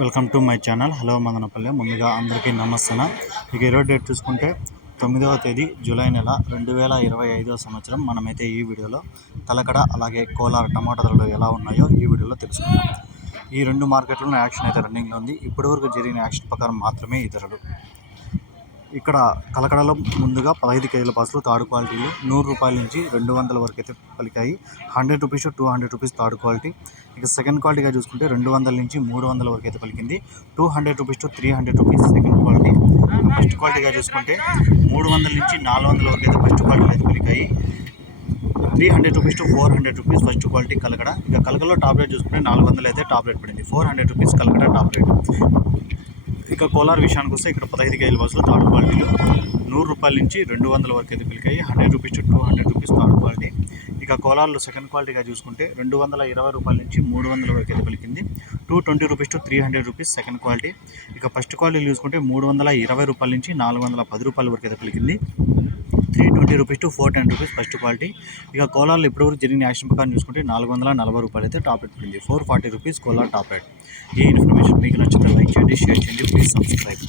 Welcome to my channel. Hello Madanapalle. ముందుగా అందరికీ నమస్తన ఇక ఈరోజు డేట్ చూసుకుంటే తొమ్మిదవ తేదీ జూలై నెల రెండు వేల ఇరవై ఐదవ సంవత్సరం. మనమైతే ఈ వీడియోలో తలకడ అలాగే కోలార్ టమాటా ధరలు ఎలా ఉన్నాయో ఈ వీడియోలో తెలుసుకుందాం. ఈ రెండు మార్కెట్లలో యాక్షన్ అయితే రన్నింగ్లో ఉంది. ఇప్పటివరకు జరిగిన యాక్షన్ ప్రకారం మాత్రమే ఈ ధరలు. ఇక్కడ కలకడలో ముందుగా పదహైదు కేజీల బస్సులు థర్డ్ క్వాలిటీలు నూరు రూపాయల నుంచి రెండు వందల వరకు అయితే పలికాయి. Hundred rupees two hundred rupees third quality. ఇక సెకండ్ క్వాలిటీగా చూసుకుంటే రెండు వందల నుంచి మూడు వందల వరకు అయితే పలికింది. Two hundred rupees to three hundred rupees second quality. First క్వాలిటీగా చూసుకుంటే మూడు వందల నుంచి నాలుగు వందల వరకు అయితే ఫస్ట్ క్వాలిటీలు అయితే పలికాయి. Three hundred rupees to four hundred rupees first quality Kalakada. ఇక కలకడలో టాప్ రేట్ చూసుకుంటే నాలుగు వందలు అయితే టాప్ రేట్ పడింది. Four hundred rupees Kalakada top rate ఇక కోలార్ విషయానికి వస్తే ఇక్కడ పదహైదు కేజీల బస్సులు థర్డ్ క్వాలిటీలు. నూరు రూపాయల నుంచి రెండు వందల వరకు అయితే పిలికాయి. Hundred rupees to two hundred rupees third quality. ఇక కోలార్లో సెకండ్ క్వాలిటీగా చూసుకుంటే రెండు వందల ఇరవై రూపాయల నుంచి మూడు వందల వరకు అయితే పలికింది. Two twenty rupees to three hundred rupees second quality. ఇక ఫస్ట్ క్వాలిటీ చూసుకుంటే మూడు వందల ఇరవై రూపాయల నుంచి నాలుగు వందల పది రూపాయల వరకు అయితే పలికింది. Three twenty rupees to four ten rupees first quality ఇక కోలార్లో ఇప్పటివరకు జరిగిన యాక్షన్ ప్రకారం చూసుకుంటే నాలుగు వందల నలభై రూపాయలు అయితే టాప్ రేట్ పడింది. Four forty rupees Kolar top rate. ఈ ఇన్ఫర్మేషన్ మీకు నచ్చితే లైక్ చేయండి షేర్ చేయండి. Please subscribe.